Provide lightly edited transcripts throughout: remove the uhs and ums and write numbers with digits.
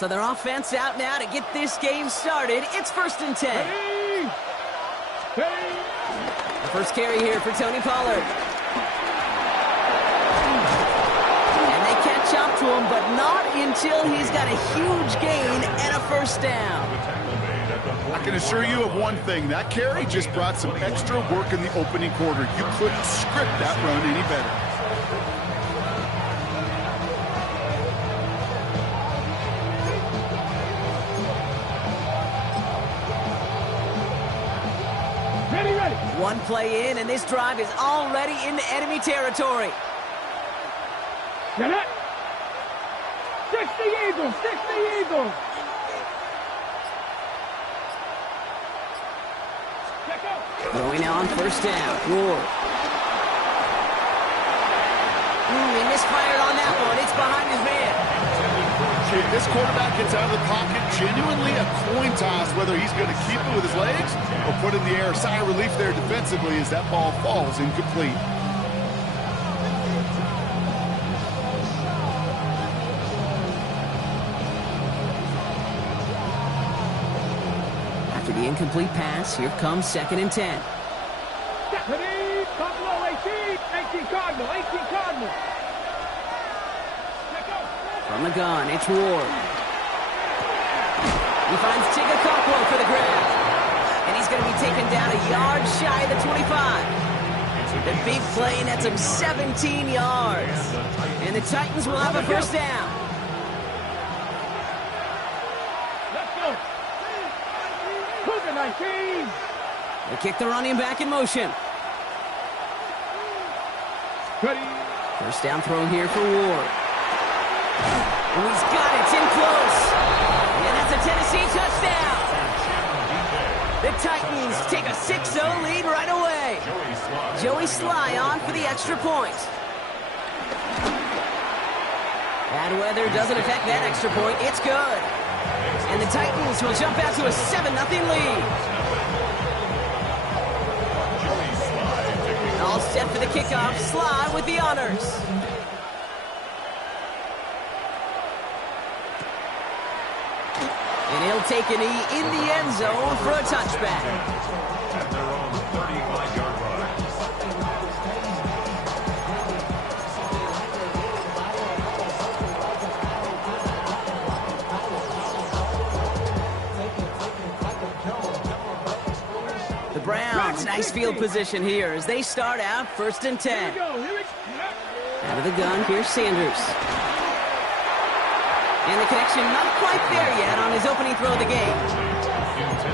So their offense out now to get this game started. It's 1st and 10. The first carry here for Tony Pollard. And they catch up to him, but not until he's got a huge gain and a first down. I can assure you of one thing. That carry just brought some extra work in the opening quarter. You couldn't script that run any better. One play in, and this drive is already into enemy territory. Get it! Stick the Eagles! Stick the Eagles! Going on 1st down. Ward. He misfired on that one. It's behind his man. If this quarterback gets out of the pocket, genuinely a coin toss whether he's going to keep it with his legs or put it in the air. Sigh of relief there defensively as that ball falls incomplete. After the incomplete pass, here comes 2nd and 10. Buffalo 18, 18 Cardinal, 18 Cardinal. From the gun, it's Ward. He finds Tigakokwo for the grab. And he's going to be taken down a yard shy of the 25. The big play nets him 17 yards. And the Titans will have a first down. Let's go. Cougar 19. They kick the running back in motion. Ready. First down throw here for Ward. Oh, he's got it. It's in close. And that's a Tennessee touchdown. The Titans take a 6-0 lead right away. Joey Sly on for the extra point. Bad weather doesn't affect that extra point. It's good. And the Titans will jump out to a 7-0 lead. All set for the kickoff. Sly with the honors. And he'll take a knee in the end zone for a touchback. At their own 35-yard line. The Browns, nice field position here as they start out 1st and 10. Out of the gun, here's Sanders. And the connection not quite there yet on his opening throw of the game.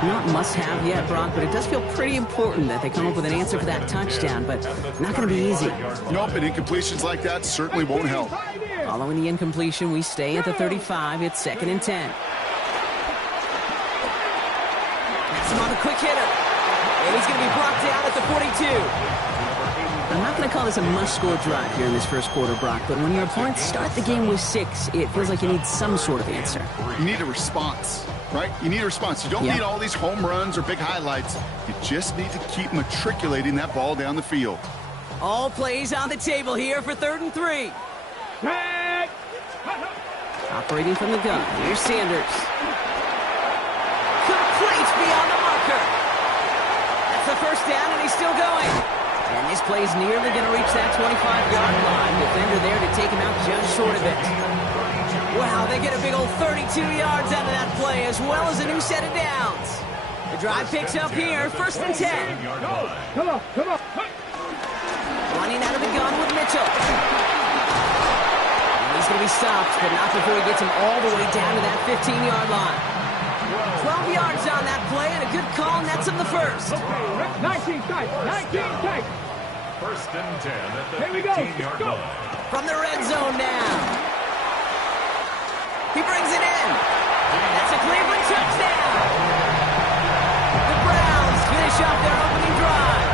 Not must-have yet, Brock, but it does feel pretty important that they come up with an answer for that touchdown, but not going to be easy. Nope, and incompletions like that certainly won't help. Following the incompletion, we stay at the 35. It's 2nd and 10. That's him on the quick hitter. And he's going to be brought down at the 42. I'm not going to call this a must-score drive here in this first quarter, Brock, but when your opponents start the game with 6, it feels like you need some sort of answer. You need a response, right? You need a response. You don't need all these home runs or big highlights. You just need to keep matriculating that ball down the field. All plays on the table here for 3rd and 3. Operating from the gun, here's Sanders. Complete beyond the marker. That's the first down, and he's still going. And this play's nearly going to reach that 25-yard line. Defender there to take him out just short of it. Wow, they get a big old 32 yards out of that play, as well as a new set of downs. The drive picks up here, 1st and 10. Come on. Running out of the gun with Mitchell. And he's going to be stopped, but not before he gets him all the way down to that 15-yard line. 12 yards on that play, and a good call nets him the first. Okay, 19 tight. 19 tight. 1st and 10 at the 15-yard line. From the red zone now. He brings it in. That's a Cleveland touchdown. The Browns finish off their opening drive.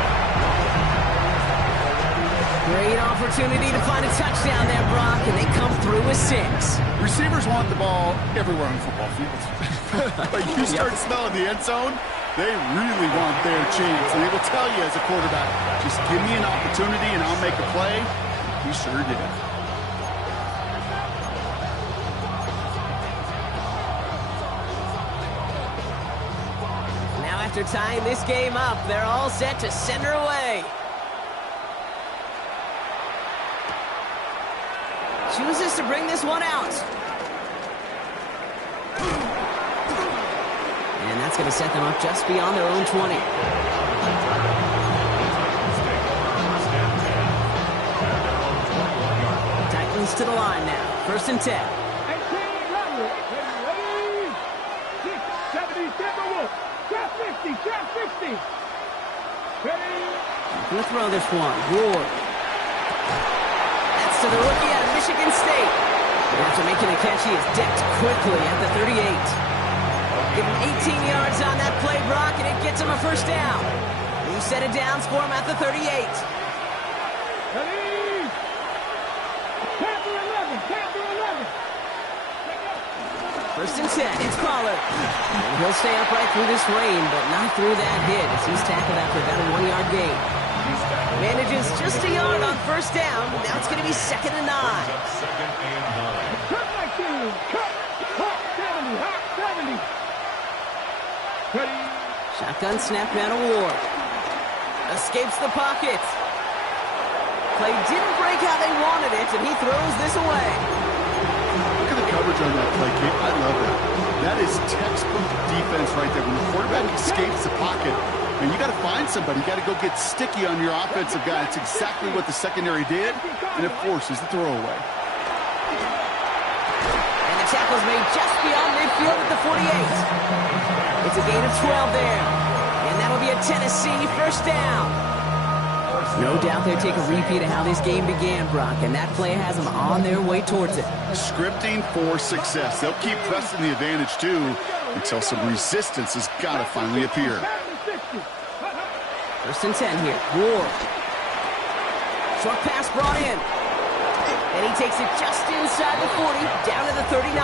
Great opportunity to find a touchdown there, Brock, and they come through with 6. Receivers want the ball everywhere on the football field. But you start smelling the end zone, they really want their chance. And they will tell you as a quarterback, just give me an opportunity and I'll make a play. He sure did. after tying this game up, they're all set to send her away. Chooses to bring this one out. And that's going to set them up just beyond their own 20. Titans to the line now. 1st and 10. 50. Gonna throw this one. Ward. That's to the rookie out of Michigan State. And after making a catch, he is decked quickly at the 38. Give him 18 yards on that play, Brock, and it gets him a 1st down. New set of downs for him at the 38. Ready? Panther 11. 1st and 10. It's Pollard. And he'll stay upright through this rain, but not through that hit as he's tackled after about a 1-yard gain. Manages just a yard on 1st down. Now it's going to be 2nd and 9. Cut my team. Cut. Hot 70. Hot 70. Ready? Shotgun snap now to Ward. Escapes the pocket. Play didn't break how they wanted it, and he throws this away. Look at the coverage on that play, Kate. I love it. That is textbook defense right there. When the quarterback escapes the pocket, and you got to find somebody. You got to go get sticky on your offensive guy. It's exactly what the secondary did, and it forces the throwaway. And the tackle's made just beyond midfield at the 48. It's a gain of 12 there. And that'll be a Tennessee 1st down. No doubt they'll take a repeat of how this game began, Brock, and that play has them on their way towards it. Scripting for success. They'll keep pressing the advantage, too, until some resistance has got to finally appear. 1st and 10 here. Ward. Short pass brought in. And he takes it just inside the 40, down to the 39.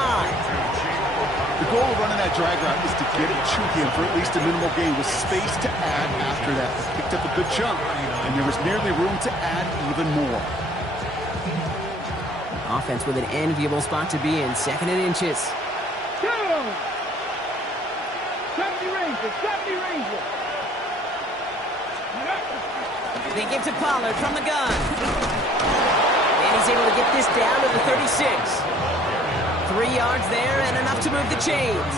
The goal of running that drag route is to get it to him for at least a minimal gain with space to add after that. Picked up a good chunk, and there was nearly room to add even more. Offense with an enviable spot to be in. 2nd and inches. Go! 70 Rangers. 70 Rangers. They give to Pollard from the gun. And he's able to get this down to the 36. 3 yards there and enough to move the chains.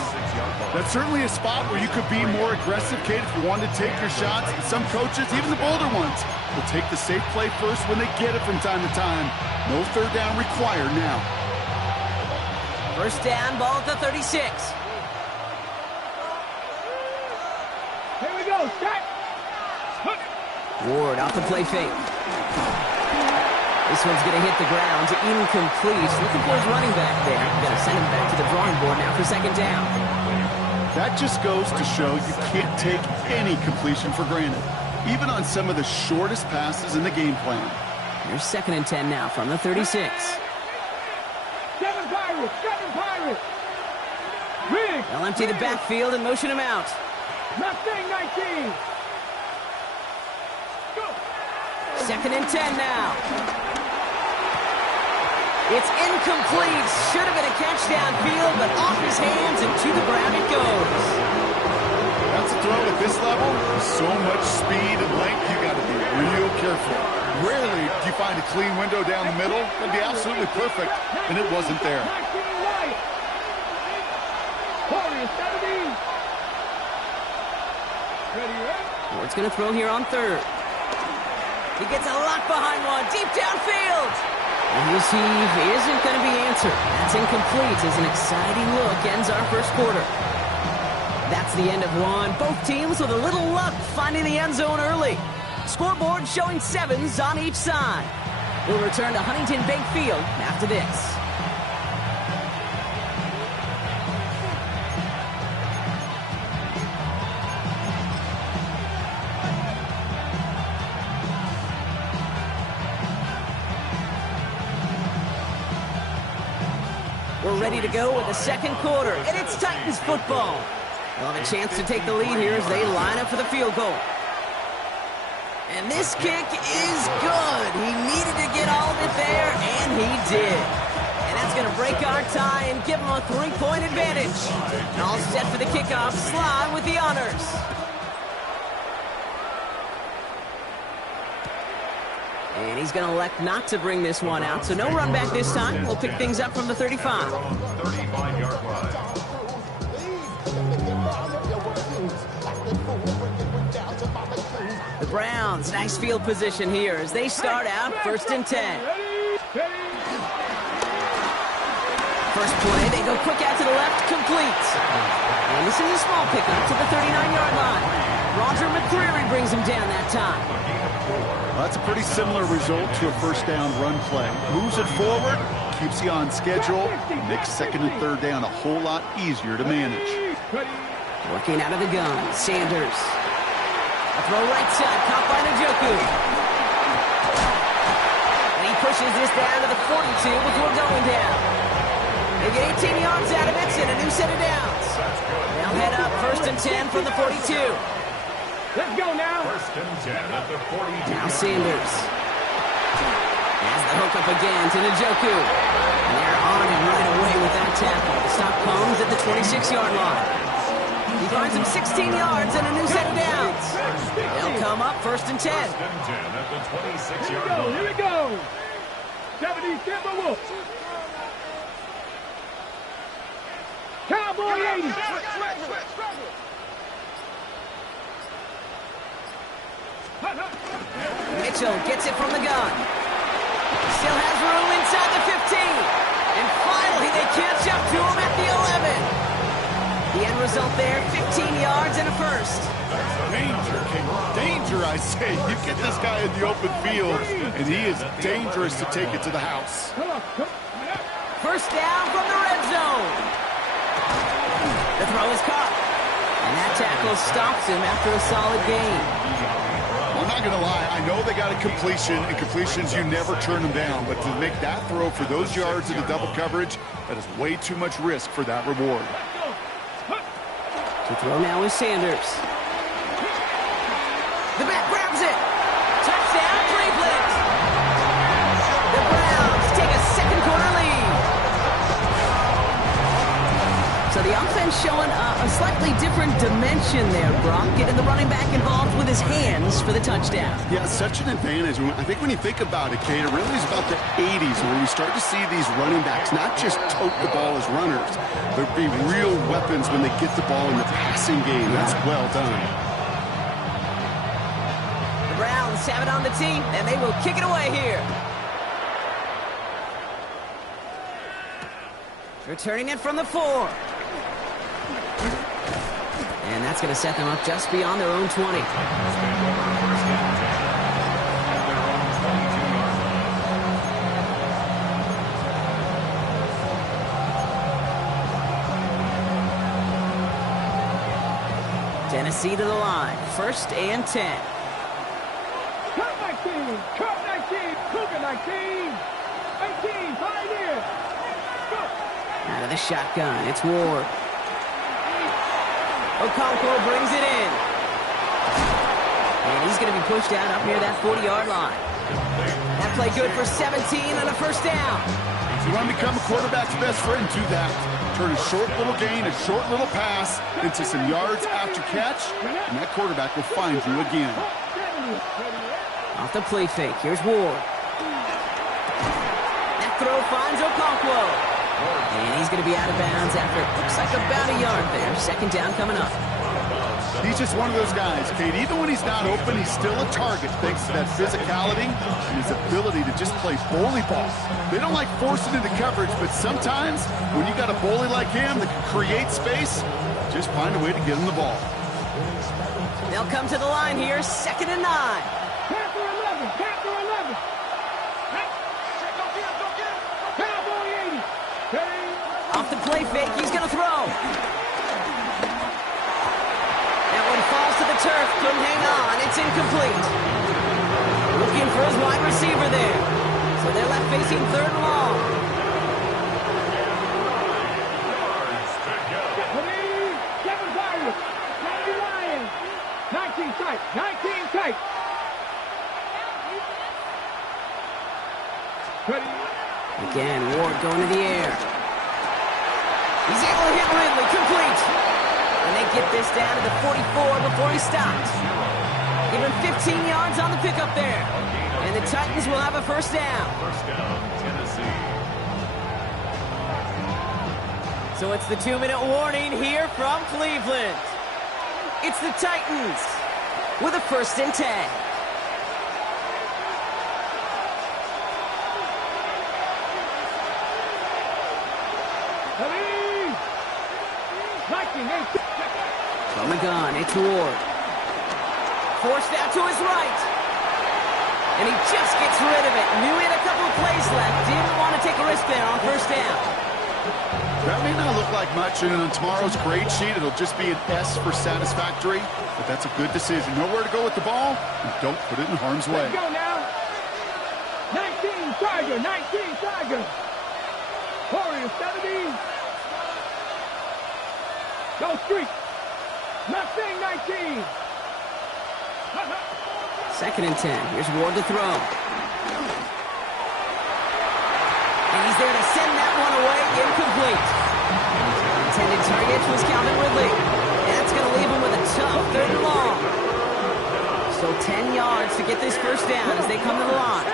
That's certainly a spot where you could be more aggressive, Kate, if you wanted to take your shots. And some coaches, even the bolder ones, will take the safe play first when they get it from time to time. No 3rd down required now. 1st down, ball at the 36. Here we go. Set. Ward off the play fake. This one's going to hit the ground. Incomplete. Looking for his running back there. Going to send him back to the drawing board now for 2nd down. That just goes to show you can't take any completion for granted, even on some of the shortest passes in the game plan. Here's 2nd and 10 now from the 36. 7 Pirates. 7 Pirates. Big. They'll empty the backfield and motion him out. Mustang 19. 2nd and 10 now. It's incomplete. Should have been a catch downfield, but off his hands and to the ground it goes. That's a throw at this level. So much speed and length, you got to be real careful. Rarely do you find a clean window down the middle. That'd be absolutely perfect, and it wasn't there. Ward's going to throw here on 3rd. He gets a lot behind one, deep downfield. And his heave isn't going to be answered. That's incomplete as an exciting look ends our 1st quarter. That's the end of one. Both teams with a little luck finding the end zone early. Scoreboard showing 7s on each side. We'll return to Huntington Bank Field after this. We're ready to go with the 2nd quarter, and it's Titans football. They'll have a chance to take the lead here as they line up for the field goal. And this kick is good. He needed to get all of it there, and he did. And that's going to break our tie and give him a 3-point advantage. And all set for the kickoff. Slide with the honors. And he's going to elect not to bring this one out, so no run back this time. We'll pick things up from the 35. 35-yard line. The Browns, nice field position here as they start out 1st and 10. First play, they go quick out to the left, complete. And this is a small pickup to the 39-yard line. Roger McCreary brings him down that time. Well, that's a pretty similar result to a first down run play. Moves it forward, keeps you on schedule, makes 2nd and 3rd down a whole lot easier to manage. Working out of the gun, Sanders. A throw right side, caught by Njoku. And he pushes this down to the 42 before going down. They get 18 yards out of it and a new set of downs. They'll head up 1st and 10 from the 42. Let's go now. 1st and 10 at the 42. Now Sanders. Has the hook up again to Njoku. And they're on him right away with that tackle. The stop comes at the 26-yard line. He finds him 16 yards and a new set of downs. They'll come up 1st and 10. 1st and 10 at the 26-yard Here line. we go. 70 Timberwolves. Cowboy 80. Mitchell gets it from the gun. Still has room inside the 15. And finally they catch up to him at the 11. The end result there, 15 yards and a first. Danger, King. Danger, I say. You get this guy in the open field, and he is dangerous to take it to the house. First down from the red zone. The throw is caught. And that tackle stops him after a solid gain. I'm not going to lie. I know they got a completion, and completions, you never turn them down. But to make that throw for those yards in the double coverage, that is way too much risk for that reward. To throw now is Sanders. The back grabs it. Touchdown, Cleveland. The Browns take a second quarter lead. So the offense showing a slightly different dimension there, Brock. Getting the running back involved with his hands for the touchdown. Yeah, such an advantage. I think when you think about it, Kate, it really is about the 80s where we start to see these running backs not just tote the ball as runners, but be real weapons when they get the ball in the passing game. That's well done. The Browns have it on the team, and they will kick it away here. Returning it from the 4. And that's going to set them up just beyond their own 20. Tennessee to the line. 1st and 10. Cut 19. Cut 19. Cougar 19. 18. Pioneer. Go. Out of the shotgun, it's Ward. Okonkwo brings it in. And he's going to be pushed out up near that 40-yard line. That play good for 17 and a first down. You want to become a quarterback's best friend, do that. Turn a short little gain, a short little pass into some yards after catch, and that quarterback will find you again. Off the play fake, here's Ward. That throw finds Okonkwo. And he's going to be out of bounds after it looks like about a yard there. 2nd down coming up. He's just one of those guys, Kate. Even when he's not open, he's still a target thanks to that physicality and his ability to just play bully ball. They don't like forcing into coverage, but sometimes when you got a bully like him that can create space, just find a way to get him the ball. They'll come to the line here, 2nd and 9. Panther 11. Panther 11. Cowboy 80. Off the play fake, he's going to throw. That one falls to the turf, couldn't hang on, it's incomplete. Looking for his wide receiver there. So they're left facing 3rd and long. 7 Pirates. 90 Lions. 19 tight. 19 tight. Again, Ward going to the air. He's able to hit Ridley, complete. And they get this down to the 44 before he stops. Give him gain 15 yards on the pickup there. And the Titans will have a first down. First down, Tennessee. So it's the 2-minute warning here from Cleveland. It's the Titans with a 1st and 10. From the gun, it's Ward. Forced out to his right. And he just gets rid of it. Knew he had a couple of plays left. Didn't want to take a risk there on 1st down. That may not look like much, and on tomorrow's grade sheet, it'll just be an S for satisfactory, but that's a good decision. Know where to go with the ball, and don't put it in harm's way. Let's go now. 19 Tiger, 19 Tiger. Warriors 70. Go streak. Mustang 19. 2nd and 10. Here's Ward to throw. And he's there to send that one away. Incomplete. Intended target was Calvin Ridley. And that's going to leave him with a tough 3rd and long. So 10 yards to get this first down as they come to the line.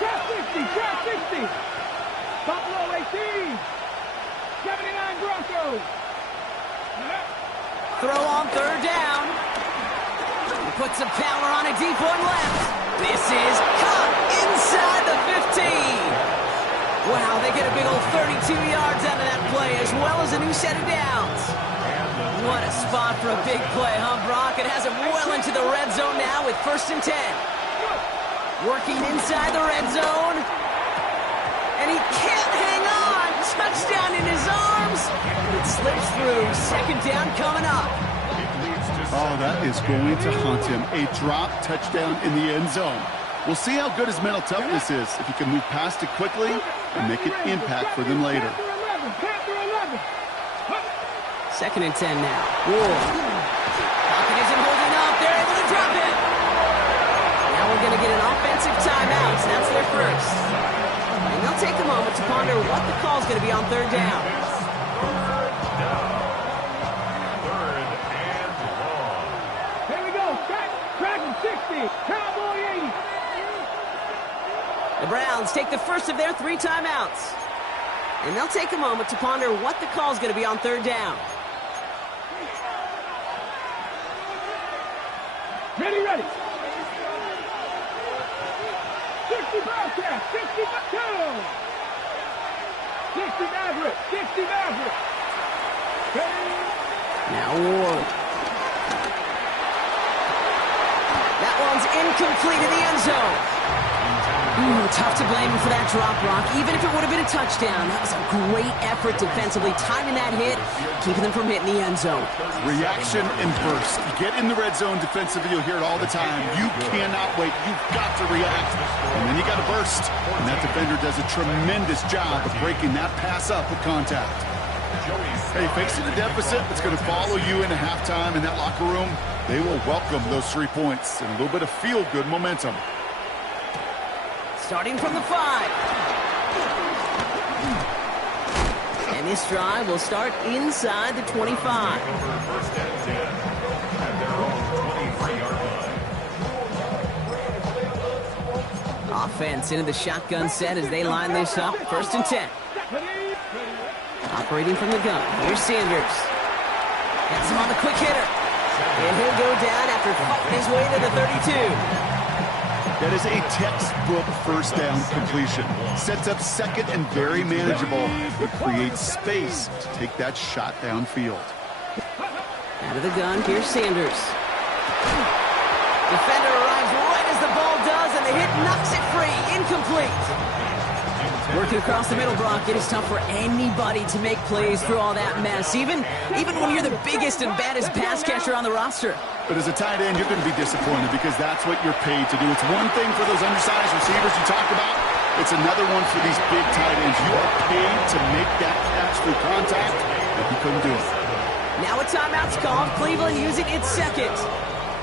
Trap 60. Buffalo 18. 79 Broncos. Throw on 3rd down. Put some power on a deep one left. This is caught inside the 15. Wow, they get a big old 32 yards out of that play as well as a new set of downs. What a spot for a big play, huh, Brock? It has him well into the red zone now with 1st and 10. Working inside the red zone. And he can't hang on. Touchdown in his arms. It slips through. 2nd down coming up. Oh, that is going to haunt him. A drop touchdown in the end zone. We'll see how good his mental toughness is, if he can move past it quickly and make an impact for them later. 2nd and 10 now. Ward. Pocket isn't holding up. They're able to drop it. Now we're going to get an offensive timeout. That's their first. And they'll take a moment to ponder what the call is going to be on 3rd down. The Browns take the first of their 3 timeouts. And they'll take a moment to ponder what the call is going to be on 3rd down. Ready. 60 Bobcat, 60 Bobcat. 60 Maverick, 60 Maverick. Now Ward. That one's incomplete in the end zone. Tough to blame him for that drop, Brock. Even if it would have been a touchdown, that was a great effort defensively, timing that hit, keeping them from hitting the end zone. Reaction and burst. You get in the red zone defensively, you'll hear it all the time. You cannot wait. You've got to react. And then you got to burst. And that defender does a tremendous job of breaking that pass up with contact. Hey, facing a deficit that's going to follow you into halftime in that locker room, they will welcome those 3 points and a little bit of feel-good momentum. Starting from the 5. And this drive will start inside the 25. First and 10 at their own 23-yard line. Offense into the shotgun set as they line this up. 1st and 10. Operating from the gun. Here's Sanders. Gets him on the quick hitter. And he'll go down after fighting his way to the 32. That is a textbook first down completion. Sets up 2nd and very manageable, but creates space to take that shot downfield. Out of the gun, here's Sanders. Defender arrives right as the ball does, and the hit knocks it free. Incomplete. Working across the middle, Brock, it is tough for anybody to make plays through all that mess, even when you're the biggest and baddest pass catcher on the roster. But as a tight end, you're going to be disappointed because that's what you're paid to do. It's one thing for those undersized receivers you talked about. It's another one for these big tight ends. You are paid to make that catch through contact, and you couldn't do it. Now a timeout's called. Cleveland using its 2nd.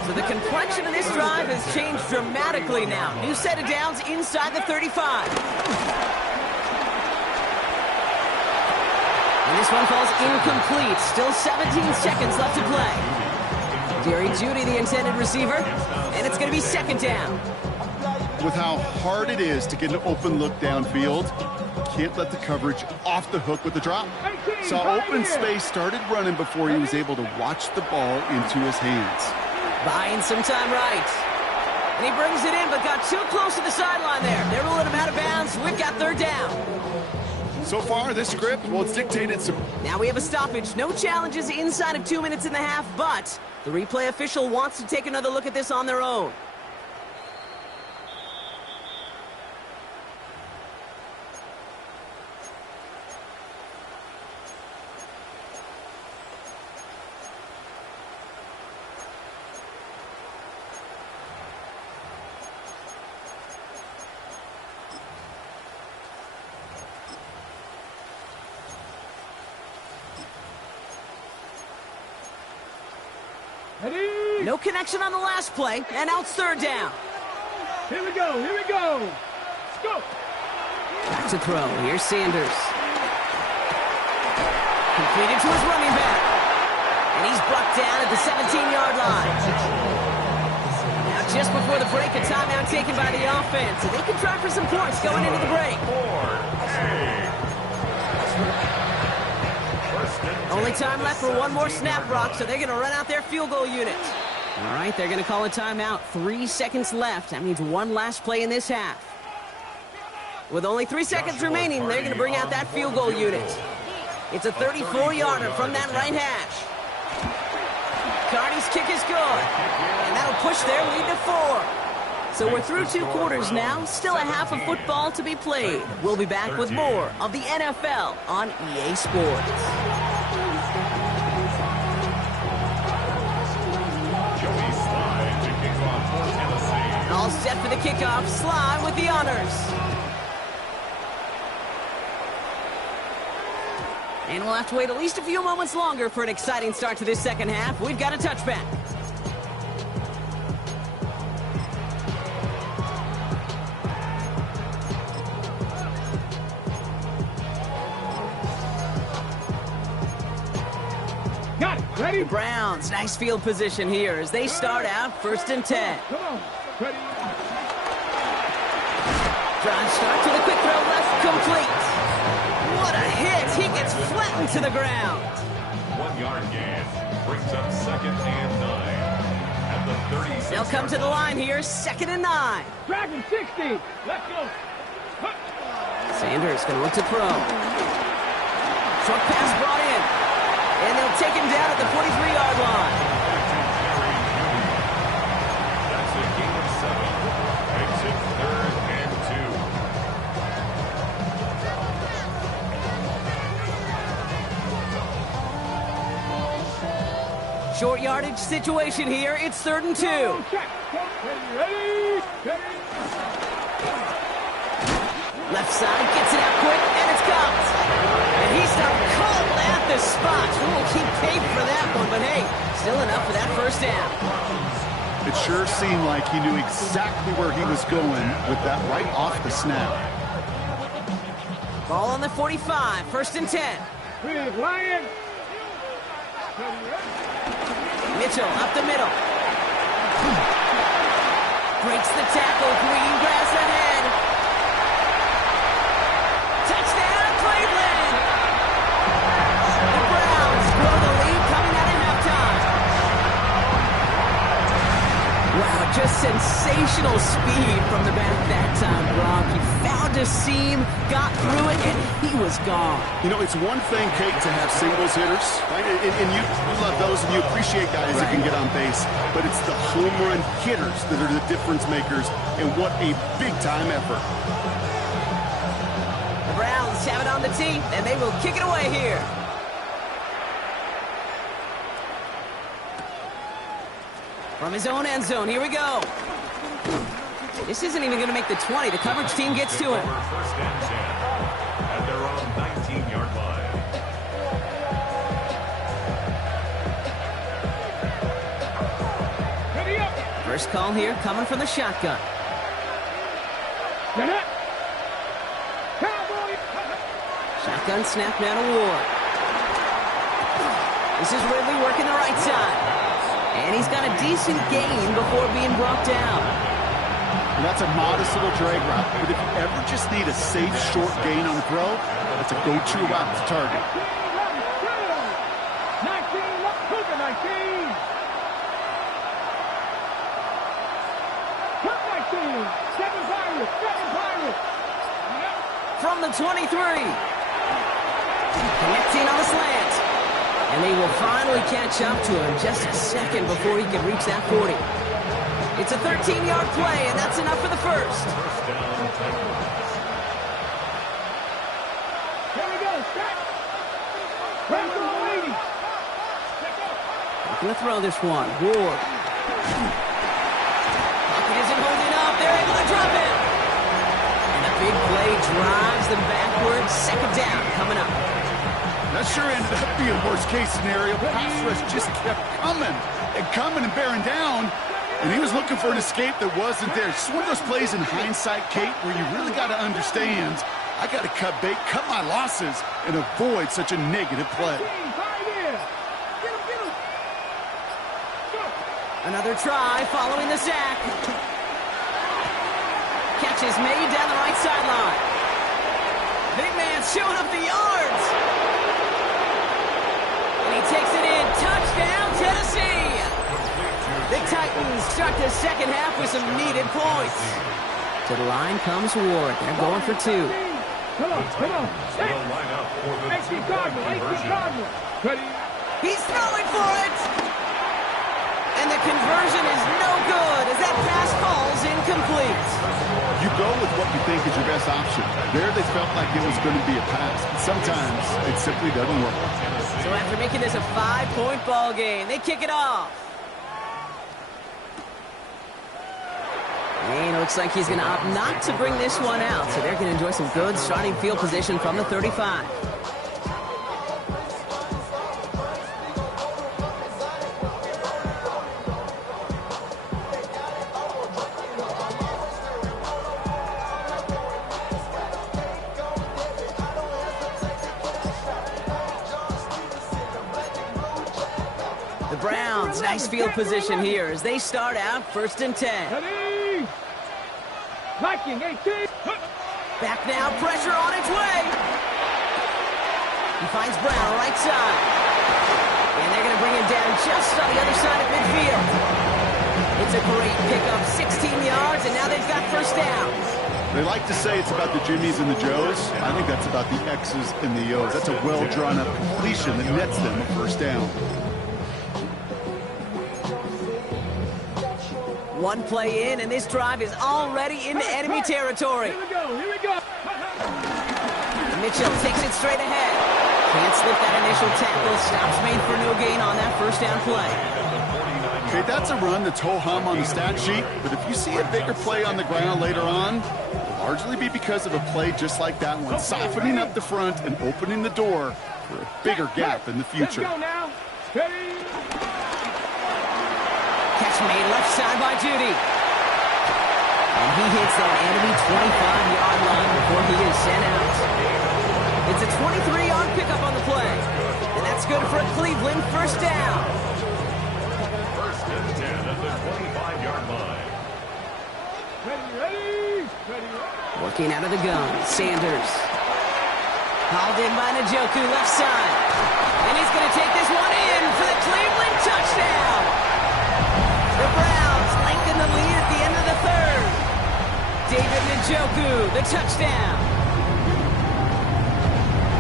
So the complexion of this drive has changed dramatically now. New set of downs inside the 35. And this one falls incomplete. Still 17 seconds left to play. Jerry Jeudy, the intended receiver, and it's going to be second down. With how hard it is to get an open look downfield, can't let the coverage off the hook with the drop. Saw open space, started running before he was able to watch the ball into his hands. Buying some time right. And he brings it in, but got too close to the sideline there. They're ruling him out of bounds. We've got third down. So far, this script, well, it's dictated some... Now we have a stoppage. No challenges inside of 2 minutes and a half, but the replay official wants to take another look at this on their own. No connection on the last play, and now it's third down. Here we go, here we go. Let's go. Back to throw. Here's Sanders. Completed to his running back. And he's brought down at the 17-yard line. Now just before the break, a timeout taken by the offense. And they can try for some points going into the break. Only time left for one more snap, Brock, so they're going to run out their field goal unit. All right, they're going to call a timeout. 3 seconds left. That means one last play in this half. With only 3 seconds remaining, they're going to bring out that field goal unit. It's a 34-yarder from that right hash. Carney's kick is good, and that'll push their lead to 4. So we're through 2 quarters now, still a half of football to be played. We'll be back with more of the NFL on EA Sports. All set for the kickoff. Sly with the honors. And we'll have to wait at least a few moments longer for an exciting start to this second half. We've got a touchback. Got it. Ready? The Browns, nice field position here as they start out 1st and 10. Come on. Ready? Drive start to the quick throw left, complete. What a hit! He gets flattened to the ground. 1 yard gain brings up 2nd and 9 at the 36. They'll come to the line here, 2nd and 9. Dragon 60. Let's go. Sanders going to look to throw. Short pass brought in. And they'll take him down at the 43-yard line. That's a gain of 7. Makes it 3rd and 2. Short yardage situation here. It's 3rd and 2. Ready? Left side gets it out quick, and it's got. And he stopped cold at the spot. We will keep paid for that one, but hey, still enough for that first down. It sure seemed like he knew exactly where he was going with that right off the snap. Ball on the 45, 1st and 10. Lion. Mitchell up the middle. Breaks the tackle, green grass ahead. Touchdown, Cleveland! The Browns grow the lead coming out of halftime. Wow, just sensational speed from the back that time, Brock. He found a seam, got through it, and he was gone. You know, it's one thing, Kate, to have singles hitters, right? And you love those, and you appreciate guys that can get on base. But it's the home run hitters that are the difference makers, and what a big-time effort. The Browns have it on the tee, and they will kick it away here. From his own end zone, here we go. This isn't even going to make the 20. The coverage team gets to him. 1st and 10 at their own 19-yard line. Ready up. First call here coming from the shotgun. Get it. Cowboy. Shotgun snap now to Ward. This is Ridley working the right side. And he's got a decent gain before being brought down. And that's a modest little drag route. But if you ever just need a safe, short gain on the throw, that's a go-to route to target. 19, 7 Pirates, 7 Pirates. From the 23. Connecting on the slant. And they will finally catch up to him just a second before he can reach that 40. It's a 13-yard play, and that's enough for the first. Here we go, set. Press on ladies. Going to throw this one. Ward. Pocket isn't holding up. They're able to drop it. And a big play drives them backwards. Second down coming up. That sure ended up being worst-case scenario. Pass rush just kept coming and bearing down. And he was looking for an escape that wasn't there. It's one of those plays in hindsight, Kate, where you really got to understand, I got to cut bait, cut my losses, and avoid such a negative play. Another try following the sack. Catch is made down the right sideline. Big man's showing up the yards. And he takes it in. Touchdown, Tennessee. The Titans start the second half with some needed points. To the line comes Ward. They're going for two. Come on. AC Cardinal. Ready? He's throwing for it. And the conversion is no good as that pass falls incomplete. You go with what you think is your best option. There they felt like it was going to be a pass. But sometimes it simply doesn't work. So after making this a 5-point ball game, they kick it off. And it looks like he's going to opt not to bring this one out. So they're going to enjoy some good starting field position from the 35. The Browns, nice field position here as they start out 1st and 10. Ready? Viking 18. Back now, pressure on its way. He finds Brown right side. And they're going to bring him down just on the other side of midfield. It's a great pickup, 16 yards, and now they've got first down. They like to say it's about the Jimmies and the Joes. I think that's about the X's and the O's. That's a well-drawn-up completion that nets them a first down. One play in, and this drive is already into enemy territory. Here we go. Mitchell takes it straight ahead. Can't slip that initial tackle. Stops made for no gain on that first down play. Okay, that's a run that's ho-hum on the stat sheet, but if you see a bigger play on the ground later on, it'll largely be because of a play just like that one, softening up the front and opening the door for a bigger gap in the future. Let's go now. Ready? Catch made left side by Judy. And he hits that enemy 25-yard line before he is sent out. It's a 23-yard pickup on the play. And that's good for a Cleveland first down. 1st and 10 at the 25-yard line. Ready. Working out of the gun, Sanders. Hauled in by Njoku, left side. And he's going to take this one in for the Cleveland touchdown. The Browns lengthen the lead at the end of the third. David Njoku, the touchdown.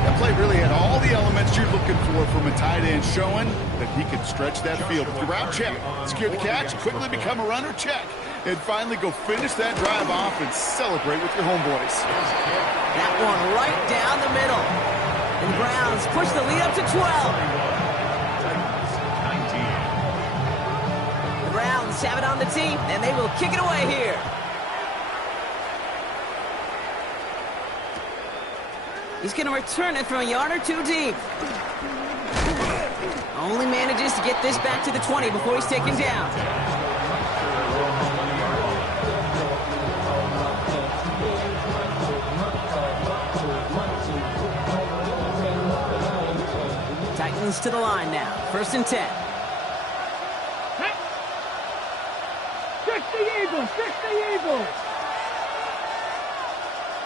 That play really had all the elements you're looking for from a tight end, showing that he could stretch that field. With your route, check. Secure the catch, quickly become a runner, check. And finally go finish that drive off and celebrate with your homeboys. That one right down the middle. And the Browns push the lead up to 12. The Browns have it on the team, and they will kick it away here. He's going to return it from a yard or two deep. Only manages to get this back to the 20 before he's taken down. Titans to the line now. 1st and 10. 60 Eagles, 60 Eagles.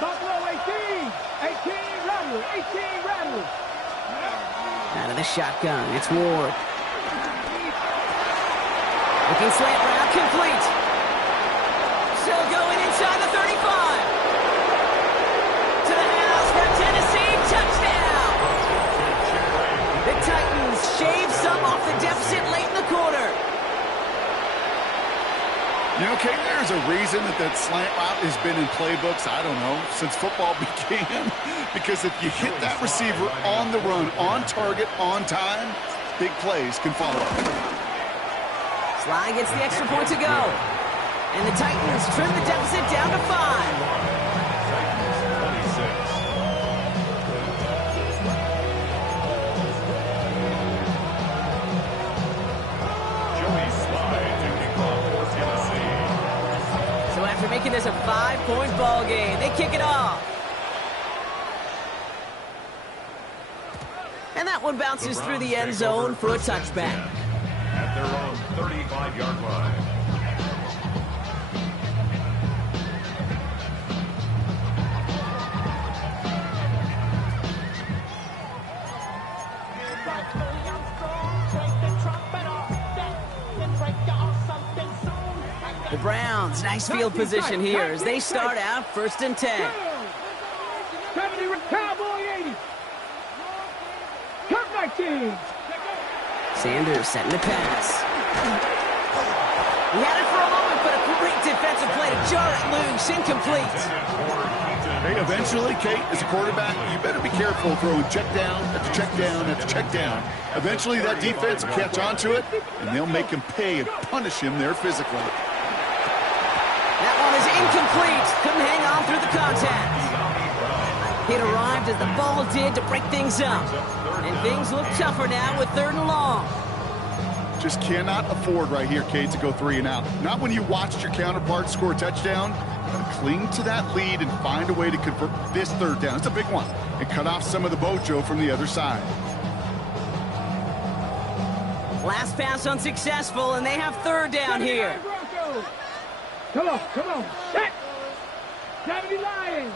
Buffalo 18, 18 Rattlers, 18 Rattlers. Out of the shotgun, it's Ward. Looking slant route, complete. Still going inside the 35. To the house for Tennessee, touchdown. The Titans shave some off the deficit late in the quarter. You know, Kate, there's a reason that slant route has been in playbooks, I don't know, since football began. Because if you hit that receiver on the run, on target, on time, big plays can follow. Sly gets the extra point to go. And the Titans trim the deficit down to 5. After making this a 5-point ball game, they kick it off. And that one bounces through the end zone for a touchback. At their own 35-yard line. The Browns, nice field position here as they start out 1st and 10. 70 Cowboy 80. Come 19. Sanders setting the pass. He had it for a moment, but a great defensive play to jar it loose, incomplete. Hey, eventually, Kate, as a quarterback, you better be careful throwing check down after check down after check down. Eventually, that defense will catch on to it, and they'll make him pay and punish him there physically. That one is incomplete. Couldn't hang on through the contact. It arrived as the ball did to break things up. And things look tougher now with 3rd and long. Just cannot afford right here, Kate, to go 3 and out. Not when you watched your counterpart score a touchdown. But cling to that lead and find a way to convert this 3rd down. It's a big one. And cut off some of the mojo from the other side. Last pass unsuccessful, and they have 3rd down here. Come on, come on. Set. 70 Lions.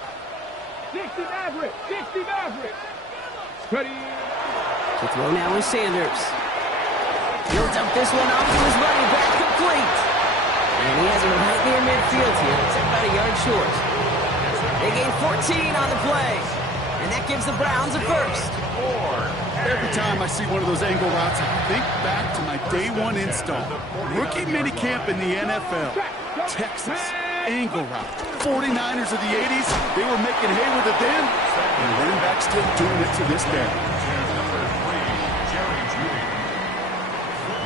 60 Maverick. 60 Maverick. Ready. To throw now is Sanders. He'll dump this one off to his running back, complete. And he has it right near midfield here. It's about a yard short. They gain 14 on the play. And that gives the Browns a 1st. Every time I see one of those angle routes, I think back to my day 1 install. Rookie minicamp in the NFL. Texas, angle route. 49ers of the 80s, they were making hay with it then. And running back still doing it to this day.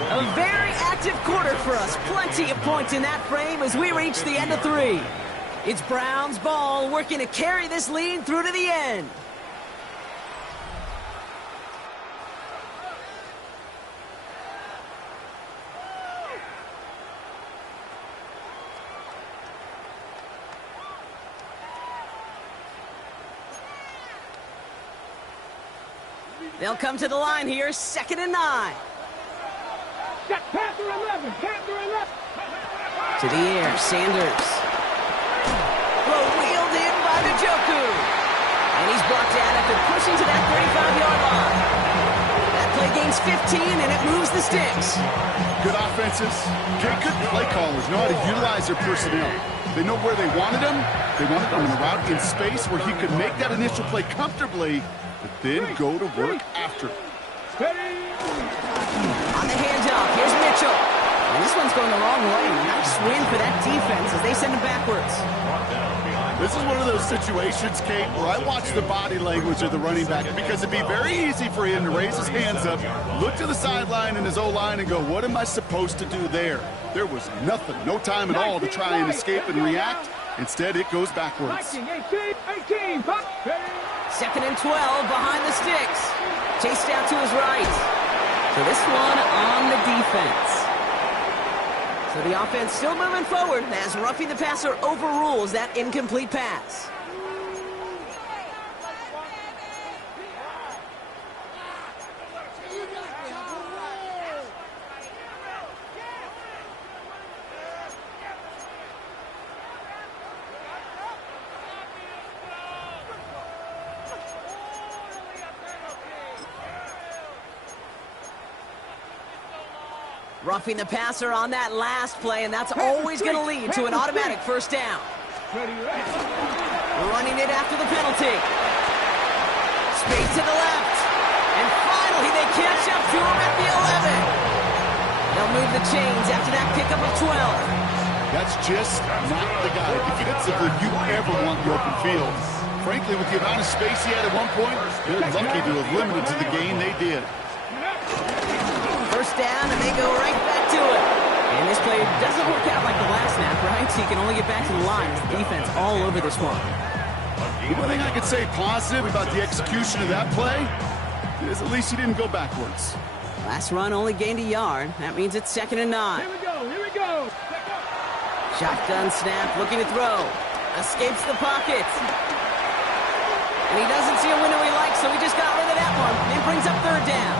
A very active quarter for us. Plenty of points in that frame as we reach the end of 3. It's Browns ball working to carry this lead through to the end. They'll come to the line here, 2nd and 9. Got Panther 11, Panther 11. To the air, Sanders. Throw wheeled in by Njoku. And he's blocked out after pushing to that 35-yard line. That play gains 15, and it moves the sticks. Good offenses. Okay, good play callers know how to utilize their personnel. They know where they wanted them. They wanted them in a route in space where he could make that initial play comfortably, but then go to work after. On the handoff, here's Mitchell. And this one's going the wrong way. Nice win for that defense as they send him backwards. This is one of those situations, Kate, where I watch the body language of the running back because it'd be very easy for him to raise his hands up, look to the sideline in his O-line and go, what am I supposed to do there? There was nothing, no time at all to try and escape and react. Instead, it goes backwards. 18, 18, 2nd and 12 behind the sticks. Chased out to his right. So this one on the defense. So the offense still moving forward as roughing the passer overrules that incomplete pass. Roughing the passer on that last play, and that's always going to lead to an automatic first down. Running it after the penalty. Straight to the left. And finally, they catch up to him at the 11. They'll move the chains after that pickup of 12. That's just not the guy defensively you ever want in the open field. Frankly, with the amount of space he had at one point, they're lucky to have limited to the gain they did. First down, and they go right back to it. And this play doesn't work out like the last snap, right? So you can only get back to the line. Defense all over this one. The one thing I could say positive about the execution of that play is at least he didn't go backwards. Last run only gained a yard. That means it's 2nd and 9. Here we go, here we go. Shotgun snap, looking to throw. Escapes the pocket. And he doesn't see a window he likes, so he just got rid of that one. And brings up 3rd down.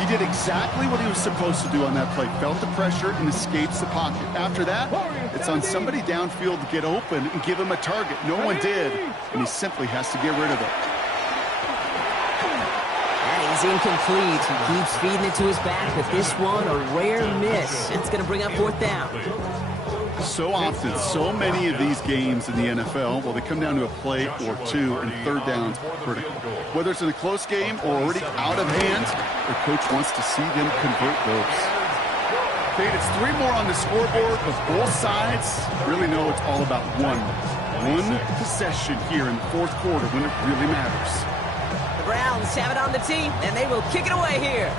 He did exactly what he was supposed to do on that play. Felt the pressure and escapes the pocket. After that, it's on somebody downfield to get open and give him a target. No one did, and he simply has to get rid of it. And he's incomplete. He keeps feeding it to his back, but this one, a rare miss. It's going to bring up 4th down. So often, so many of these games in the NFL, well, they come down to a play or two, and 3rd downs critical. Whether it's in a close game or already out of hand, the coach wants to see them convert those. Okay, it's 3 more on the scoreboard, but both sides really know it's all about one possession here in the 4th quarter when it really matters. The Browns have it on the tee, and they will kick it away here.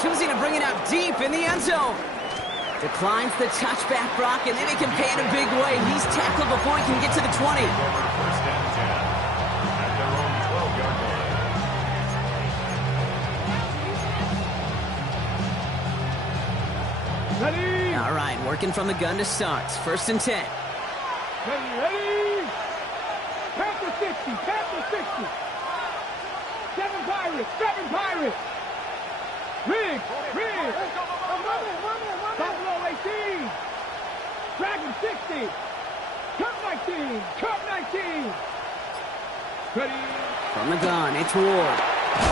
Choosing to bring it out deep in the end zone. Declines the touchback, Brock, and then he can pay in a big way. He's tackled before he can get to the 20. First and 10 at their own 12-yard line. Ready? All right, working from the gun to start. 1st and 10. Ready? Panther 60, Panther 60. 7 Pirates, 7 Pirates. Riggs, Buffalo 18, Dragon 60, Cup 19, Cup 19. Ready? From the gun, it's Ward.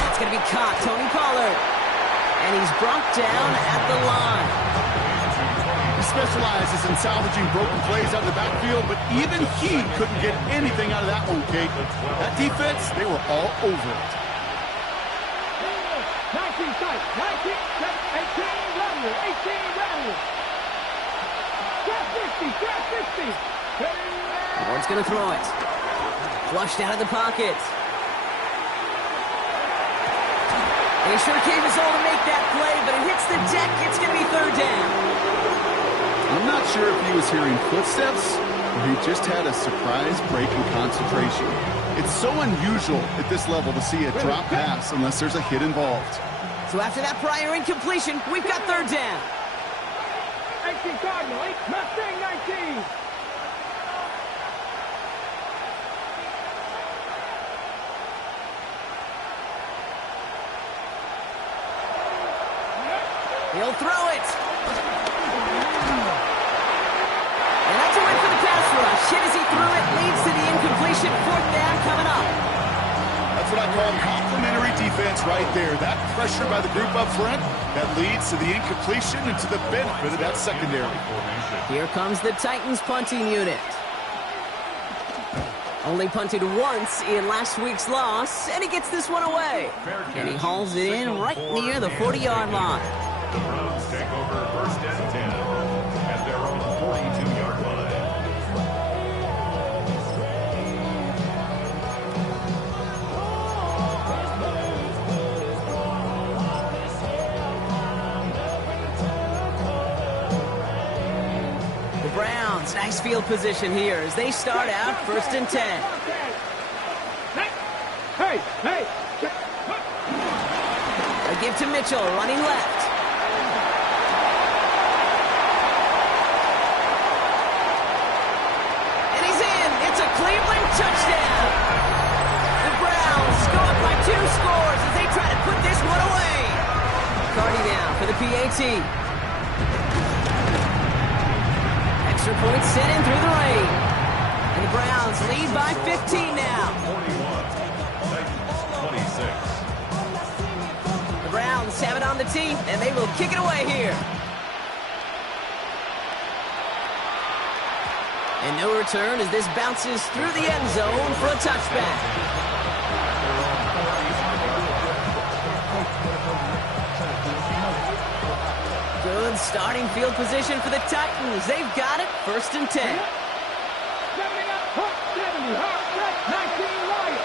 It's going to be caught, Tony Pollard. And he's brought down at the line. He specializes in salvaging broken plays out of the backfield, but even he couldn't get anything out of that one, Kate. That defense, they were all over it. 19 tight, 19, 18, rattle, 18, rattle. Trap 60, trap 60. Ward's going to throw it. Flushed out of the pocket. They sure gave us all to make that play, but it hits the deck. It's going to be 3rd down. I'm not sure if he was hearing footsteps or he just had a surprise break in concentration. It's so unusual at this level to see a drop pass unless there's a hit involved. So after that prior incompletion, we've got 3rd down. 18 Cardinal, 8, Mustang 19. He'll throw it. And that's a win for the pass rush. Hit as he threw it, leads to the incompletion. 4th down coming up. That's what I call complimentary defense right there. That pressure by the group up front, that leads to the incompletion and to the benefit of that secondary. Here comes the Titans punting unit. Only punted once in last week's loss, and he gets this one away. And he hauls it in right near the 40-yard line. The Browns take over 1st and 10 at their own 42-yard line. The Browns, nice field position here as they start out 1st and 10. Hey, hey. A give to Mitchell, running left. And he's in. It's a Cleveland touchdown. The Browns go up by 2 scores as they try to put this one away. Cardi now for the PAT. Extra point sent in through the rain. And the Browns lead by 15 now. 41, Titans 20. 6. The Browns have it on the tee, and they will kick it away here. And no return as this bounces through the end zone for a touchback. Good starting field position for the Titans. They've got it, 1st and 10. 70 hard left, 19 Lions.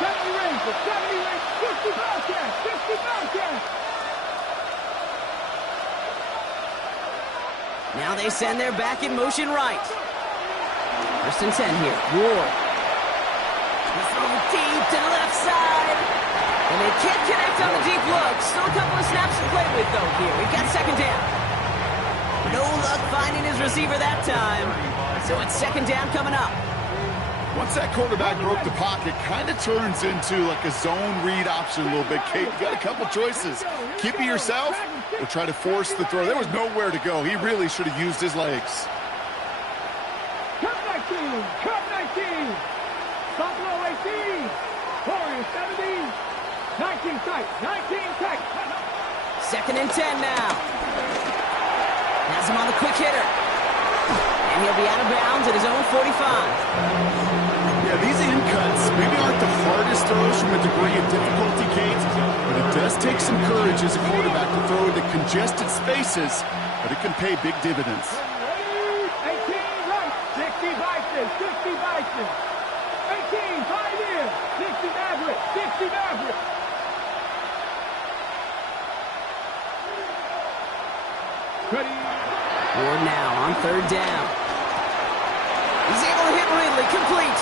70 Rangers, 70 Rangers, 60 Bobcats, 60 Bobcats. Now they send their back in motion right. 1st and 10 here. Ward. He's throwing deep to the left side. And they can't connect on the deep look. Still a couple of snaps to play with, though, here. We've got 2nd down. No luck finding his receiver that time. So it's 2nd down coming up. Once that quarterback broke the pocket, kind of turns into like a zone read option a little bit. Kate, you got a couple choices. Keep it yourself or try to force the throw. There was nowhere to go. He really should have used his legs. Cup 19, Cup 19. Buffalo 18, Warriors 17, 19 tight, 19 tight. 2nd and 10 now. Has him on the quick hitter. And he'll be out of bounds at his own 45. Yeah, these in cuts maybe aren't the hardest throws from a degree of difficulty, Kate, but it does take some courage as a quarterback to throw into congested spaces, but it can pay big dividends. 18 right, 60 Bison, 60 Bison. 18, 5 in, 60 Maverick, 60 Maverick. Ready. Ward now on 3rd down. He's able to hit Ridley, complete.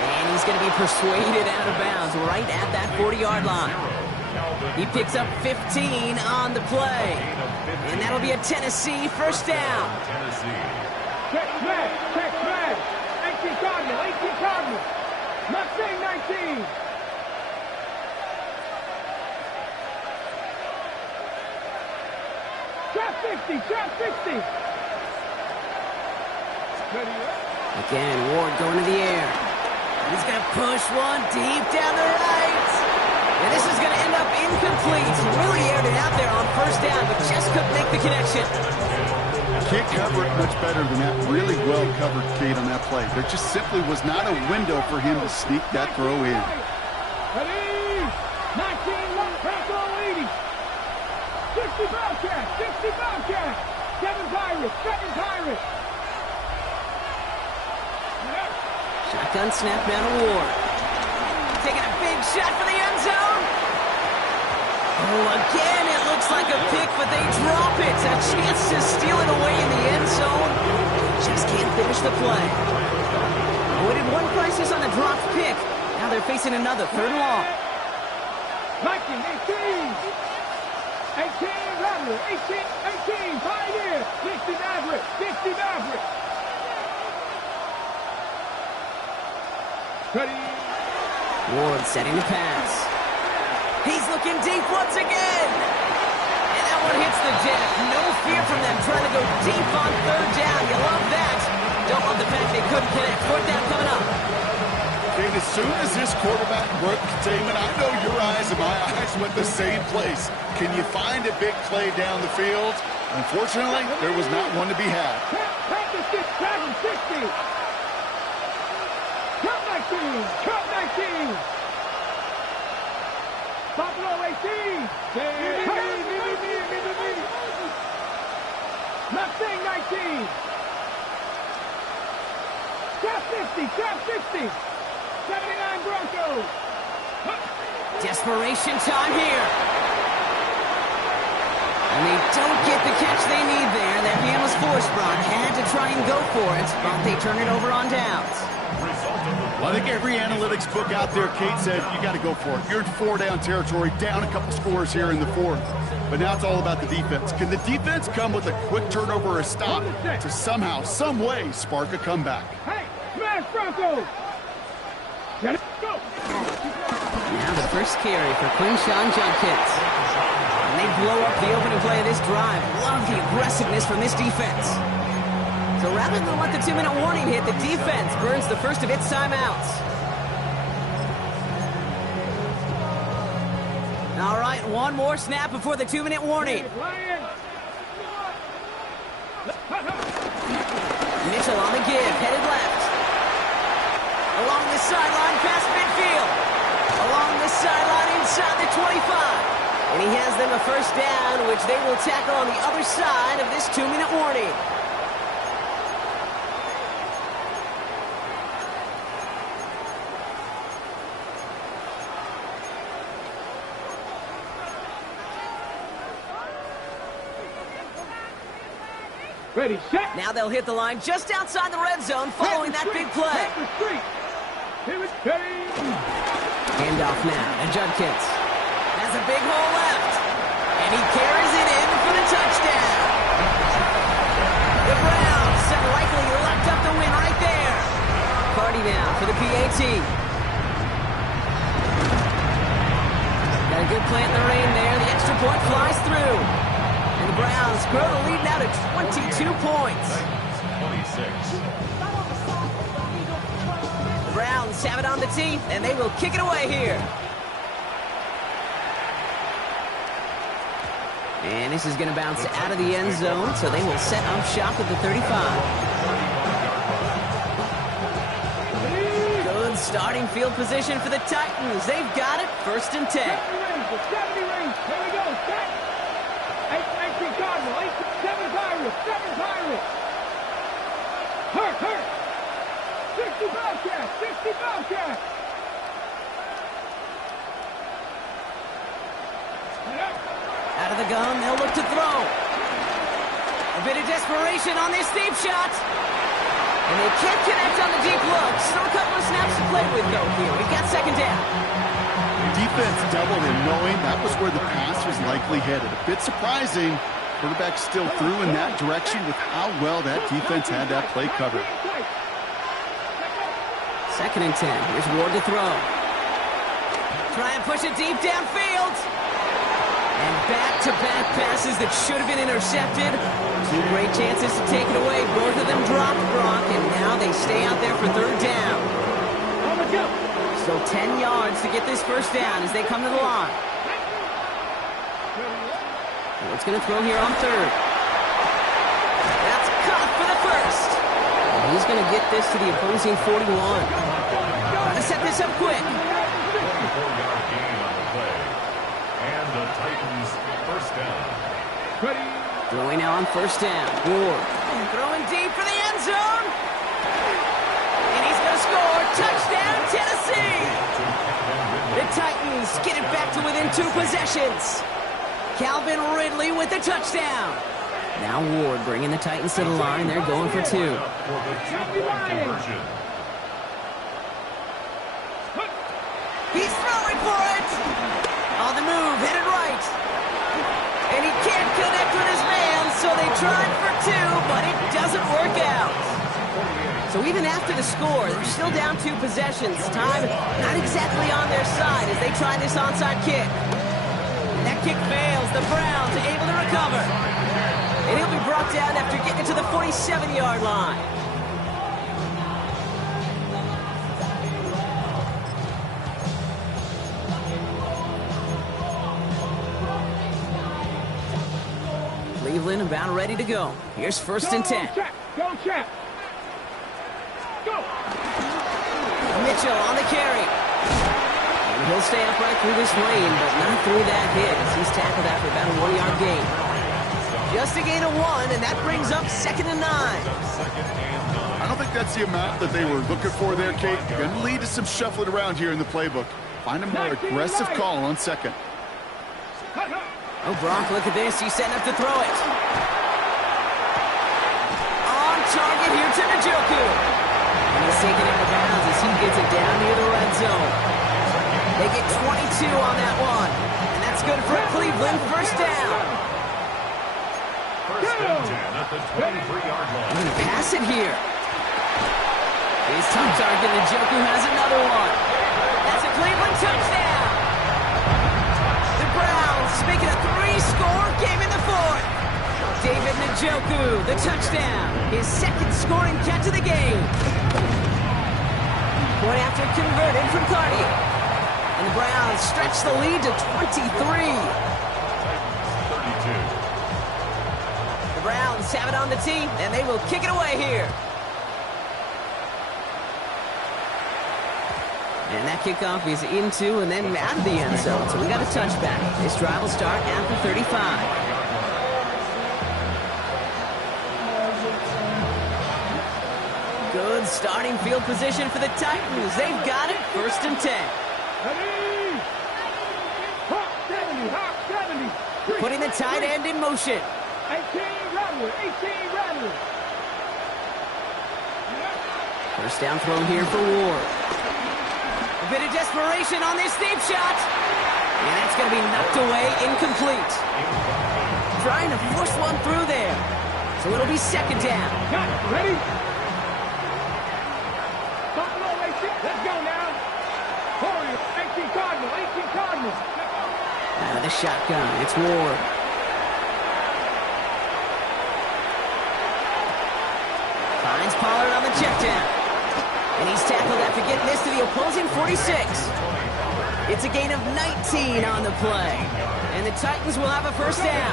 And he's going to be persuaded out of bounds right at that 40-yard line. He picks up 15 on the play. And that'll be a Tennessee 1st down. Check smash. 18 Cardinal. Mustang 19. Trap 60. Ready. Again, Ward going to the air. He's going to push one deep down the right. And this is going to end up incomplete. Really aired it out there on 1st down, but just couldn't make the connection. Can't cover it much better than that. Really well covered, Kate, on that play. There just simply was not a window for him to sneak that throw in. Ready. 19 left, Franco 80. 60 Bobcats, 60 Bobcats. 7 Pirates. Shotgun snap down to Ward. Taking a big shot for the end zone. Oh, again, it looks like a pick, but they drop it. A chance to steal it away in the end zone. Just can't finish the play. Avoided one crisis on the dropped pick. Now they're facing another 3rd and long. 19, 18 Rattler, 18, 5 in, 60 Maverick. Ready. Ward setting the pass. He's looking deep once again. And that one hits the deck. No fear from them trying to go deep on 3rd down. You love that. Don't love the fact they couldn't connect. 4th down coming up. Kate, as soon as this quarterback broke containment, I know your eyes and my eyes went the same place. Can you find a big play down the field? Unfortunately, there was not one to be had. Practice 60. Cup 19. Buffalo 18. Mustang 19. Trap 60. 79 Broncos. Desperation time here. And they don't get the catch they need there. That man was forced. Brock had to try and go for it, but they turn it over on downs. Well, I think every analytics book out there, Kate said, you got to go for it. You're in 4-down territory, down a couple scores here in the 4th. But now it's all about the defense. Can the defense come with a quick turnover or a stop to somehow, some way, spark a comeback? Hey, smash Broncos! Get it, go! Now the first carry for Quinshawn Judkins. And they blow up the opening play of this drive. Love the aggressiveness from this defense. So rather than let the 2-minute warning hit, the defense burns the first of its timeouts. set. One more snap before the 2-minute warning. Mitchell on the give, headed left. Along the sideline, past midfield. Along the sideline, inside the 25. And he has them a first down, which they will tackle on the other side of this 2-minute warning. Ready, set. Now they'll hit the line just outside the red zone following that big play. Handoff now to Judkins. Has a big hole left. And he carries it in for the touchdown. The Browns have likely locked up the win right there. Cardi now for the PAT. Got a good play in the rain there. The extra point flies through. And the Browns grow the lead now to 22 points. 26. The Browns have it on the tee, and they will kick it away here. And this is going to bounce out of the end zone, so they will set up shop at the 35. Good starting field position for the Titans. They've got it, 1st and 10. 70 rings. Here we go. Set. 18 Cardinal. 7 Pirates. 7 Pirates. Hurt. 60 Bobcats. 60 Bobcats. Out of the gun, they'll look to throw. A bit of desperation on this deep shot. And they can't connect on the deep look. Still a couple of snaps to play with, though, here. We've got 2nd down. Defense doubled him, knowing that was where the pass was likely headed. A bit surprising. Quarterback still threw in that direction with how well that defense had that play covered. 2nd and 10. Here's Ward to throw. Try and push it deep downfield. And back-to-back passes that should have been intercepted. 2 great chances to take it away. Both of them dropped, Brock, and now they stay out there for 3rd down. Still 10 yards to get this 1st down as they come to the line. What's going to throw here on 3rd? That's caught for the 1st. And he's going to get this to the opposing 41. Trying to set this up quick. 4-yard gain on the play. And the Titans 1st down. Ready. Throwing now on 1st down. Ward throwing deep for the end zone. And he's going to score. Touchdown, Tennessee. The Titans get it back to within 2 possessions. Calvin Ridley with the touchdown. Now Ward bringing the Titans to the line. They're going for 2. For the 2-point conversion. He's throwing for it. On the move, headed right. And he can't connect with his man, so they tried for 2, but it doesn't work out. So even after the score, they're still down 2 possessions. Time not exactly on their side as they try this onside kick. And that kick fails. The Browns are able to recover. And he'll be brought down after getting to the 47-yard line. Cleveland about ready to go. Here's 1st and 10. Go, check. Go. Mitchell on the carry. And he'll stay upright through this lane, but not through that hit as he's tackled after about a 1-yard gain. Just a gain of 1, and that brings up 2nd and 9. I don't think that's the amount that they were looking for there, Kate. Going to lead to some shuffling around here in the playbook. Find a more aggressive call on 2nd. Oh, Brock, look at this. He's setting up to throw it. On target here to Njoku. And he's taken out of bounds as he gets it down near the red zone. They get 22 on that one. And that's good for Cleveland. 1st down. 1st and 10 at the 23-yard line. I'm going to pass it here. His top target, Njoku, has another one. That's a Cleveland touchdown. The Browns make it a 3-score game in the 4th. David Njoku, the touchdown. His 2nd scoring catch of the game. Point after converted from Cardi. And the Browns stretch the lead to 23. on the tee, and they will kick it away here. And that kickoff is into and then out of the end zone. So we got a touchback. This drive will start at the 35. Good starting field position for the Titans. They've got it. 1st and 10. Putting the tight end in motion. 18 Rattler. 18 Rattler. 1st down throw here for Ward. A bit of desperation on this deep shot. And that's going to be knocked away, incomplete. Trying to force one through there. So it'll be 2nd down. Got it. Ready? Buffalo, 18. Let's go now. Warrior, 18 Cardinal. 18 Cardinal. Out of the shotgun, it's Ward. Finds Pollard on the check down. And he's tackled after getting this to the opposing 46. It's a gain of 19 on the play. And the Titans will have a 1st down.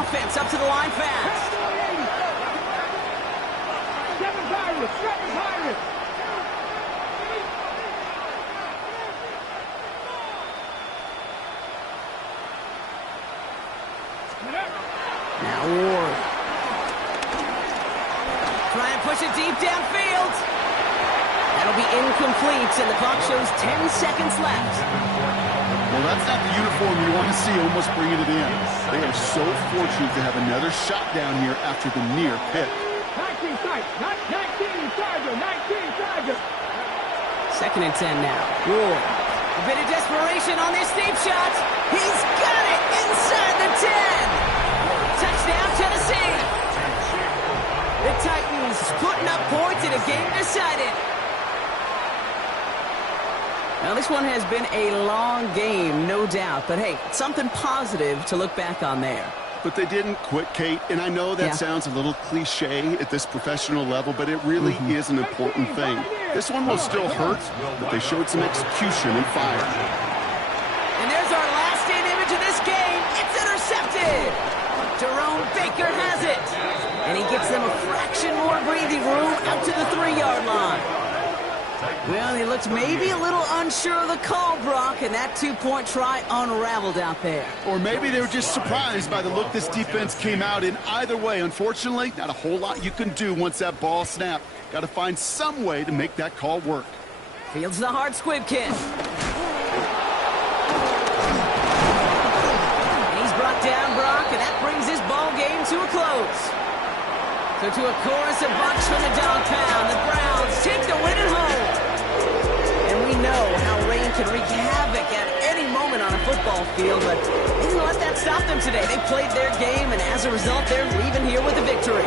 Offense up to the line fast. 7 Pirates. 7 Pirates. Now Ward. Try and push it deep downfield. That'll be incomplete, and the clock shows 10 seconds left. Well, that's not the uniform you want to see almost bringing it in. They are so fortunate to have another shot down here after the near pick. 19 sight. 19 Tiger. 19 Tiger. 2nd and 10 now. Ward. A bit of desperation on this deep shot. He's got it inside the 10. Touchdown, Tennessee. The Titans putting up points in a game decided. Now, this one has been a long game, no doubt. But, hey, something positive to look back on there. But they didn't quit, Kate. And I know that sounds a little cliche at this professional level, but it really is an important thing. This one will still hurt, but they showed some execution and fire. And there's our last-in image of this game. It's intercepted. Jerome Baker has it. And he gets them a fraction more breathing room out to the 3-yard line. Well, he looked maybe a little unsure of the call, Brock, and that 2-point try unraveled out there. Or maybe they were just surprised by the look this defense came out in. Either way, unfortunately, not a whole lot you can do once that ball snapped. Got to find some way to make that call work. Fields the hard squib kick. He's brought down, Brock, and that brings this ball game to a close. So to a chorus of bucks from the dog pound, the Browns take the win at home. And we know how rain can wreak havoc at any moment on a football field, but they didn't let that stop them today. They played their game, and as a result, they're leaving here with a victory.